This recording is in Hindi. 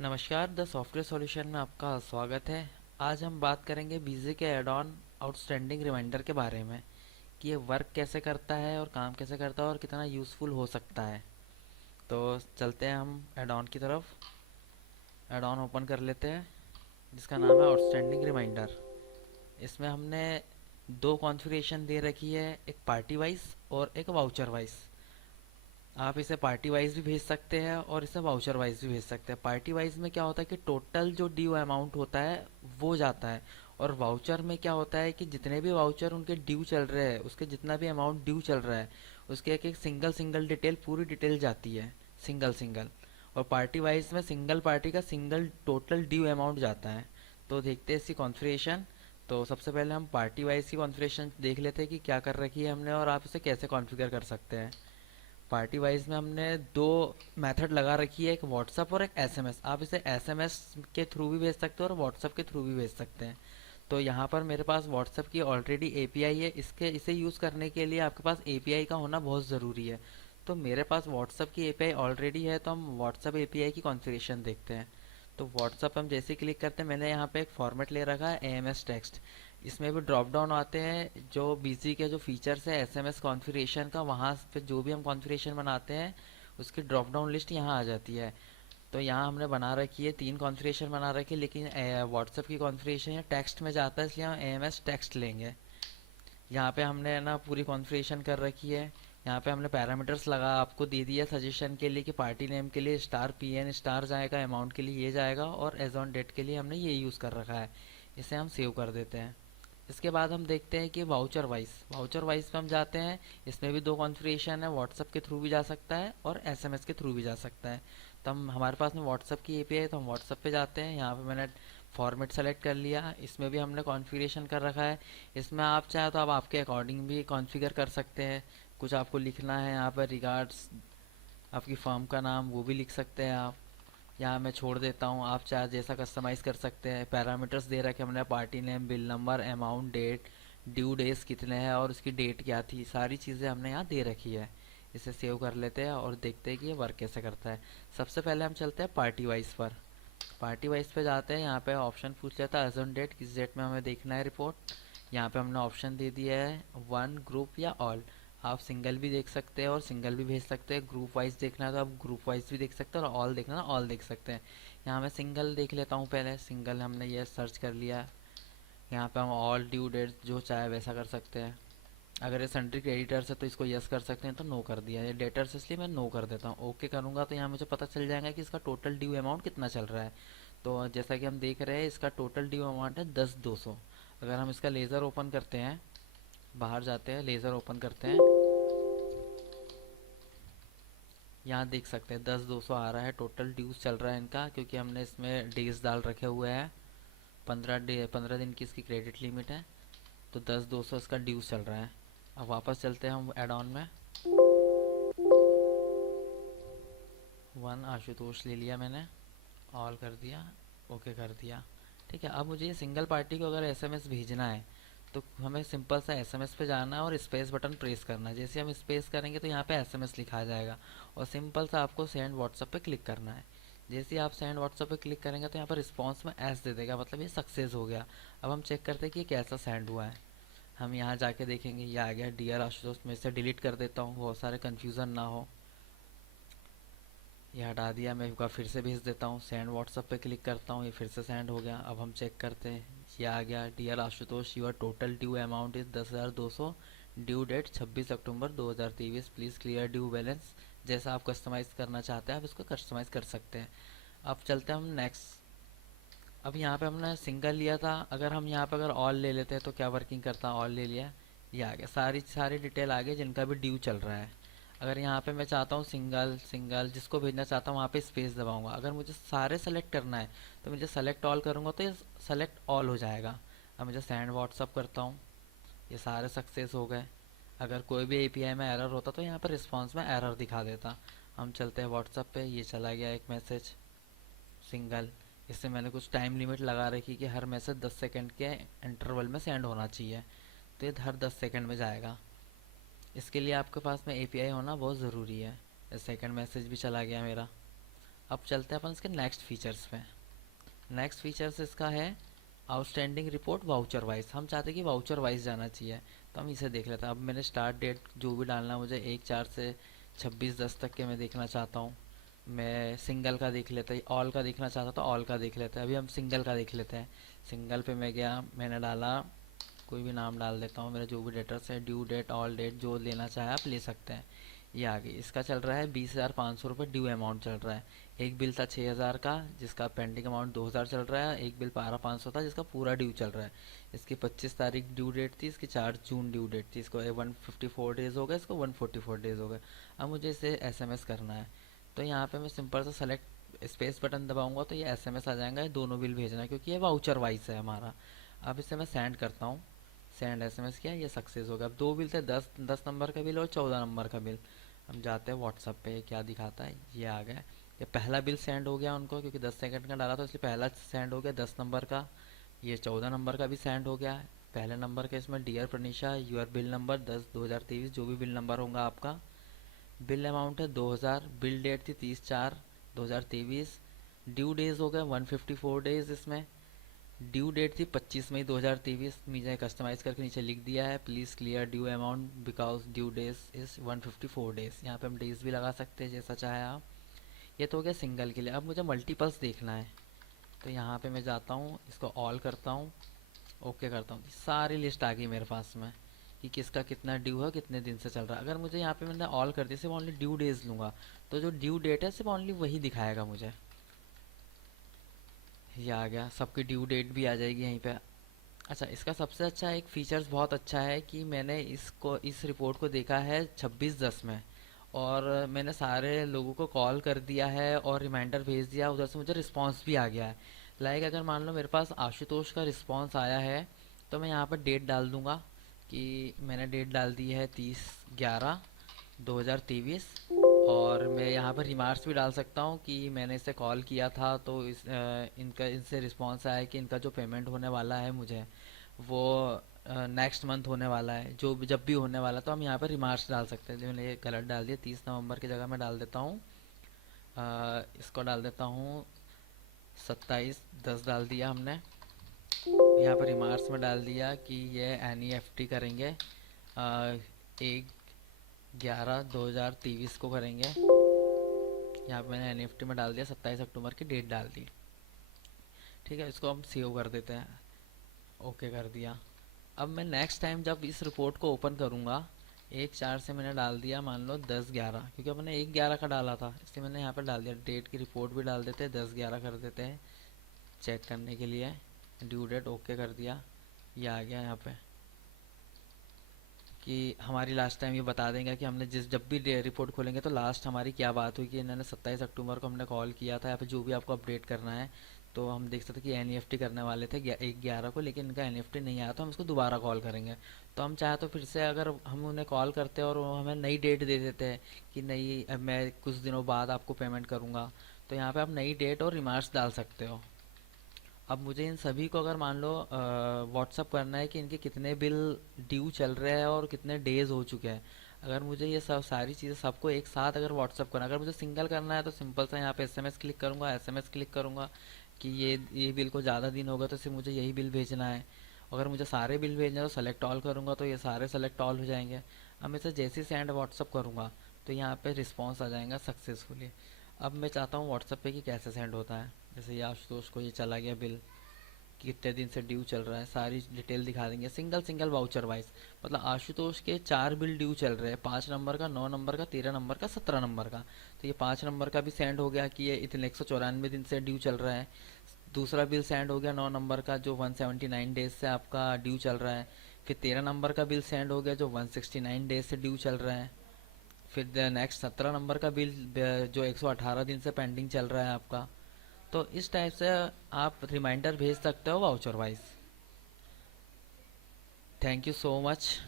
नमस्कार, द सॉफ्टवेयर सॉल्यूशन में आपका स्वागत है। आज हम बात करेंगे बीजे के एड ऑन आउटस्टैंडिंग रिमाइंडर के बारे में कि ये वर्क कैसे करता है और काम कैसे करता है और कितना यूज़फुल हो सकता है। तो चलते हैं हम एड ऑन की तरफ। एड ऑन ओपन कर लेते हैं जिसका नाम है आउटस्टैंडिंग रिमाइंडर। इसमें हमने दो कॉन्फ़िगरेशन दे रखी है, एक पार्टी वाइज और एक वाउचर वाइज। आप इसे पार्टी वाइज भी भेज सकते हैं और इसे वाउचर वाइज भी भेज सकते हैं। पार्टी वाइज में क्या होता है कि टोटल जो ड्यू अमाउंट होता है वो जाता है, और वाउचर में क्या होता है कि जितने भी वाउचर उनके ड्यू चल रहे हैं, उसके जितना भी अमाउंट ड्यू चल रहा है उसके एक एक सिंगल सिंगल डिटेल, पूरी डिटेल जाती है सिंगल सिंगल। और पार्टी वाइज में सिंगल पार्टी का सिंगल टोटल ड्यू अमाउंट जाता है। तो देखते हैं इसकी कॉन्फ़िगरेशन। तो सबसे पहले हम पार्टी वाइज की कॉन्फ़िगरेशन देख लेते हैं कि क्या कर रखी है हमने और आप इसे कैसे कॉन्फ़िगर कर सकते हैं। पार्टी वाइज में हमने दो मेथड लगा रखी है, एक व्हाट्सअप और एक एसएमएस। आप इसे एसएमएस के थ्रू भी भेज सकते हो और व्हाट्सअप के थ्रू भी भेज सकते हैं। तो यहाँ पर मेरे पास व्हाट्सअप की ऑलरेडी एपीआई है। इसे यूज़ करने के लिए आपके पास एपीआई का होना बहुत ज़रूरी है। तो मेरे पास व्हाट्सअप की एपीआई ऑलरेडी है, तो हम व्हाट्सअप एपीआई की कॉन्फ़िगरेशन देखते हैं। तो व्हाट्सअप हम जैसे क्लिक करते हैं, मैंने यहाँ पे एक फॉर्मेट ले रखा है एएमएस टेक्स्ट। इसमें भी ड्रॉप डाउन आते हैं, जो बीजी के जो फीचर्स है एसएमएस कॉन्फ़िगरेशन का, वहाँ पे जो भी हम कॉन्फ़िगरेशन बनाते हैं उसकी ड्रॉप डाउन लिस्ट यहाँ आ जाती है। तो यहाँ हमने बना रखी है, तीन कॉन्फ़िगरेशन बना रखी है, लेकिन व्हाट्सएप की कॉन्फ़िगरेशन या टेक्स्ट में जाता है इसलिए हम एएमएस टेक्स्ट लेंगे। यहाँ पे हमने ना पूरी कॉन्फ़िगरेशन कर रखी है। यहाँ पे हमने पैरामीटर्स लगा आपको दे दिया सजेशन के लिए कि पार्टी नेम के लिए स्टार पीएन स्टार जाएगा, अमाउंट के लिए ये जाएगा, और एज ऑन डेट के लिए हमने ये यूज़ कर रखा है। इसे हम सेव कर देते हैं। इसके बाद हम देखते हैं कि वाउचर वाइज पे हम जाते हैं। इसमें भी दो कॉन्फ़िगरेशन है, व्हाट्सअप के थ्रू भी जा सकता है और एसएमएस के थ्रू भी जा सकता है। तो हम हमारे पास में व्हाट्सअप की एपीआई है तो हम व्हाट्सअप पे जाते हैं। यहाँ पे मैंने फॉर्मेट सेलेक्ट कर लिया, इसमें भी हमने कॉन्फ़िगरेशन कर रखा है। इसमें आप चाहे तो आप आपके अकॉर्डिंग भी कॉन्फ़िगर कर सकते हैं। कुछ आपको लिखना है यहाँ पर रिगार्ड्स, आपकी फर्म का नाम वो भी लिख सकते हैं आप। यहाँ मैं छोड़ देता हूँ, आप चाहे जैसा कस्टमाइज़ कर सकते हैं। पैरामीटर्स दे रखे हमने, party name, bill number, amount, date, due days कितने हैं और उसकी डेट क्या थी, सारी चीज़ें हमने यहाँ दे रखी है। इसे सेव कर लेते हैं और देखते हैं कि ये वर्क कैसे करता है। सबसे पहले हम चलते हैं पार्टी वाइज पर। पार्टी वाइज पे जाते हैं, यहाँ पे ऑप्शन पूछ लेता है एज ऑन डेट, किस डेट में हमें देखना है रिपोर्ट। यहाँ पे हमने ऑप्शन दे दिया है वन, ग्रुप या ऑल। आप सिंगल भी देख सकते हैं और सिंगल भी भेज सकते हैं। ग्रुप वाइज देखना है तो आप ग्रुप वाइज भी देख सकते हैं, और ऑल देखना है ऑल देख सकते हैं। यहाँ मैं सिंगल देख लेता हूँ पहले। सिंगल हमने ये सर्च कर लिया। यहाँ पे हम ऑल ड्यू डेट जो चाहे वैसा कर सकते हैं। अगर ये सेंट्रिक एडिटर्स है तो इसको यस कर सकते हैं, तो नो कर दिया। ये डेटर्स इसलिए मैं नो कर देता हूँ। ओके करूँगा तो यहाँ मुझे पता चल जाएगा कि इसका टोटल ड्यू अमाउंट कितना चल रहा है। तो जैसा कि हम देख रहे हैं इसका टोटल ड्यू अमाउंट है 10,200। अगर हम इसका लेज़र ओपन करते हैं, बाहर जाते हैं, लेज़र ओपन करते हैं, यहाँ देख सकते हैं 10,200 आ रहा है। टोटल ड्यूज चल रहा है इनका, क्योंकि हमने इसमें डेज डाल रखे हुए हैं। 15 दिन की इसकी क्रेडिट लिमिट है। तो 10,200 इसका ड्यूज चल रहा है। अब वापस चलते हैं हम एड ऑन में। वन आशुतोष ले लिया मैंने, ऑल कर दिया, ओके कर दिया। ठीक है, अब मुझे ये सिंगल पार्टी को अगर एसएमएस भेजना है तो हमें सिंपल सा एसएमएस पे जाना है और स्पेस बटन प्रेस करना है। जैसे हम स्पेस करेंगे तो यहाँ पे एसएमएस लिखा आ जाएगा, और सिंपल सा आपको सेंड व्हाट्सएप पे क्लिक करना है। जैसे ही आप सेंड व्हाट्सएप पे क्लिक करेंगे तो यहाँ पर रिस्पॉन्स में एस दे देगा, मतलब ये सक्सेस हो गया। अब हम चेक करते हैं कि ये कैसा सेंड हुआ है। हम यहाँ जाके देखेंगे, ये आ गया डियर आशुतोष। मैं इसे डिलीट कर देता हूँ, बहुत सारे कन्फ्यूज़न ना हो। ये हटा दिया। मैं एक बार फिर से भेज देता हूँ, सेंड व्हाट्सअप पे क्लिक करता हूँ, ये फिर से सेंड हो गया। अब हम चेक करते हैं, ये आ गया dear Ashutosh, your total due amount is 10,200, due date 26 October 2023, please clear due balance. जैसा आप कस्टमाइज़ करना चाहते हैं आप इसको कस्टमाइज़ कर सकते हैं। अब चलते हैं हम नेक्स्ट। अब यहाँ पे हमने सिंगल लिया था, अगर हम यहाँ पे अगर ऑल ले लेते हैं तो क्या वर्किंग करता। ऑल ले लिया, ये आ गया, सारी सारी डिटेल आ गई जिनका भी ड्यू चल रहा है। अगर यहाँ पे मैं चाहता हूँ सिंगल सिंगल जिसको भेजना चाहता हूँ वहाँ पे स्पेस दबाऊंगा। अगर मुझे सारे सेलेक्ट करना है तो मुझे सेलेक्ट ऑल करूँगा तो ये सेलेक्ट ऑल हो जाएगा। अब मुझे सेंड व्हाट्सअप करता हूँ, ये सारे सक्सेस हो गए। अगर कोई भी एपीआई में एरर होता तो यहाँ पर रिस्पॉन्स में एरर दिखा देता। हम चलते हैं व्हाट्सअप पे, ये चला गया एक मैसेज सिंगल। इससे मैंने कुछ टाइम लिमिट लगा रखी कि हर मैसेज 10 सेकंड के इंटरवल में सेंड होना चाहिए, तो ये हर 10 सेकंड में जाएगा। इसके लिए आपके पास में एपीआई होना बहुत ज़रूरी है। सेकंड मैसेज भी चला गया मेरा। अब चलते हैं अपन इसके नेक्स्ट फीचर्स पे। नेक्स्ट फीचर्स इसका है आउटस्टैंडिंग रिपोर्ट वाउचर वाइज। हम चाहते हैं कि वाउचर वाइज जाना चाहिए, तो हम इसे देख लेते हैं। अब मैंने स्टार्ट डेट जो भी डालना है मुझे 1/4 से 26/10 तक के मैं देखना चाहता हूँ। मैं सिंगल का देख लेता है, ऑल का देखना चाहता तो ऑल का देख लेते हैं। अभी हम सिंगल का देख लेते हैं। सिंगल पे मैं गया, मैंने डाला, कोई भी नाम डाल देता हूँ, मेरा जो भी डेटर्स है, ड्यू डेट, ऑल डेट, जो लेना चाहे आप ले सकते हैं। ये आ गई। इसका चल रहा है 20,500 रुपये ड्यू अमाउंट चल रहा है। एक बिल था 6,000 का जिसका पेंडिंग अमाउंट 2,000 चल रहा है। एक बिल 12,500 था जिसका पूरा ड्यू चल रहा है। इसकी 25 तारीख ड्यू डेट थी, इसकी 4 जून ड्यू डेट थी। इसको 154 डेज़ हो गए, इसको 144 डेज़ हो गए। अब मुझे इसे एसएमएस करना है, तो यहाँ पे मैं सिंपल सा सेलेक्ट स्पेस बटन दबाऊंगा तो ये एसएमएस आ जाएगा। ये दोनों बिल भेजना है क्योंकि ये वाउचर वाइज है हमारा। अब इसे मैं सेंड करता हूँ। सेंड एसएमएस किया, ये सक्सेस हो गया। अब दो बिल थे, 10 नंबर का बिल और 14 नंबर का बिल। हम जाते हैं व्हाट्सअप पे, क्या दिखाता है, ये आ गया। ये पहला बिल सेंड हो गया उनको, क्योंकि 10 सेकंड का डाला था इसलिए पहला सेंड हो गया 10 नंबर का। ये 14 नंबर का भी सेंड हो गया। पहले नंबर के इसमें dear Pranisha your bill number 10/2023, जो भी बिल नंबर होगा आपका। बिल अमाउंट है 2,000। बिल डेट थी 30/4/2023। ड्यू डेज हो गए 154 डेज। इसमें ड्यू डेट थी 25 मई 2023। मुझे कस्टमाइज़ करके नीचे लिख दिया है, please clear due amount because due days is 154 days. यहाँ पे हम डेज भी लगा सकते हैं जैसा चाहे आप। ये तो हो गया सिंगल के लिए। अब मुझे मल्टीपल्स देखना है, तो यहाँ पे मैं जाता हूँ, इसको ऑल करता हूँ, ओके करता हूँ। सारी लिस्ट आ गई मेरे पास में कि किसका कितना ड्यू है, कितने दिन से चल रहा है। अगर मुझे यहाँ पे मैंने ऑल कर दिया, सिर्फ ओनली ड्यू डेज लूँगा तो जो ड्यू डेट है सिर्फ ओनली वही दिखाएगा मुझे। ये आ गया, सबकी ड्यू डेट भी आ जाएगी यहीं पे। अच्छा, इसका सबसे अच्छा एक फीचर्स बहुत अच्छा है कि मैंने इस रिपोर्ट को देखा है 26/10 में, और मैंने सारे लोगों को कॉल कर दिया है और रिमाइंडर भेज दिया, उधर से मुझे रिस्पांस भी आ गया है। लाइक अगर मान लो मेरे पास आशुतोष का रिस्पांस आया है, तो मैं यहाँ पर डेट डाल दूँगा कि मैंने डेट डाल दी है 30/11/2023। और मैं यहाँ पर रिमार्क्स भी डाल सकता हूँ कि मैंने इसे कॉल किया था, तो इनका इनसे रिस्पांस आया कि इनका जो पेमेंट होने वाला है मुझे, वो नेक्स्ट मंथ होने वाला है, जो जब भी होने वाला। तो हम यहाँ पर रिमार्क्स डाल सकते हैं। मैंने ये गलत डाल दिया, 30 नवंबर की जगह मैं डाल देता हूँ, इसको डाल देता हूँ 27/10 डाल दिया हमने। यहाँ पर रिमार्क्स में डाल दिया कि ये एनईएफटी करेंगे 1/11/2023 को करेंगे। यहाँ पे मैंने एनईएफटी में डाल दिया, 27 अक्टूबर की डेट डाल दी। ठीक है, इसको हम सेव कर देते हैं, ओके कर दिया। अब मैं नेक्स्ट टाइम जब इस रिपोर्ट को ओपन करूँगा, 1/4 से मैंने डाल दिया मान लो 10/11, क्योंकि मैंने 1/11 का डाला था इसलिए मैंने यहाँ पर डाल दिया। डेट की रिपोर्ट भी डाल देते हैं, 10/11 कर देते हैं चेक करने के लिए। ड्यू डेट ओके कर दिया। ये आ गया यहाँ पे कि हमारी लास्ट टाइम ये बता देंगे कि हमने जब भी रिपोर्ट खोलेंगे तो लास्ट हमारी क्या बात हुई, कि इन्होंने 27 अक्टूबर को हमने कॉल किया था, या फिर जो भी आपको अपडेट करना है। तो हम देख सकते कि एनईएफटी करने वाले थे 1/11 को, लेकिन इनका एनईएफटी नहीं आया तो हम इसको दोबारा कॉल करेंगे। तो हम चाहे तो फिर से अगर हम उन्हें कॉल करते और वो हमें नई डेट दे देते हैं कि नहीं अब मैं कुछ दिनों बाद आपको पेमेंट करूँगा, तो यहाँ पर आप नई डेट और रिमार्क्स डाल सकते हो। अब मुझे इन सभी को अगर मान लो व्हाट्सअप करना है कि इनके कितने बिल ड्यू चल रहे हैं और कितने डेज हो चुके हैं। अगर मुझे ये सब सारी चीज़ें सबको एक साथ अगर व्हाट्सअप करना, अगर मुझे सिंगल करना है तो सिंपल सा यहाँ पे एसएमएस क्लिक करूँगा, एसएमएस क्लिक करूँगा कि ये बिल को ज़्यादा दिन होगा तो सिर्फ मुझे यही बिल भेजना है। अगर मुझे सारे बिल भेजना है तो सेलेक्ट ऑल करूँगा तो ये सारे सेलेक्ट ऑल हो जाएंगे। अब मैं इसे जैसे ही सेंड व्हाट्सअप करूँगा तो यहाँ पे रिस्पॉन्स आ जाएगा सक्सेसफुली। अब मैं चाहता हूँ व्हाट्सअप पे कि कैसे सेंड होता है। जैसे ये आशुतोष को ये चला गया बिल, कितने दिन से ड्यू चल रहा है, सारी डिटेल दिखा देंगे सिंगल सिंगल वाउचर वाइज। मतलब आशुतोष के 4 बिल ड्यू चल रहे हैं, 5 नंबर का, 9 नंबर का, 13 नंबर का, 17 नंबर का। तो ये 5 नंबर का भी सेंड हो गया कि ये इतने 194 दिन से ड्यू चल रहा है। दूसरा बिल सेंड हो गया 9 नंबर का, जो 179 डेज से आपका ड्यू चल रहा है। फिर 13 नंबर का बिल सेंड हो गया जो 169 डेज से ड्यू चल रहा है। फिर नेक्स्ट 17 नंबर का बिल जो 118 दिन से पेंडिंग चल रहा है आपका। तो इस टाइप से आप रिमाइंडर भेज सकते हो voucher wise. Thank you so much.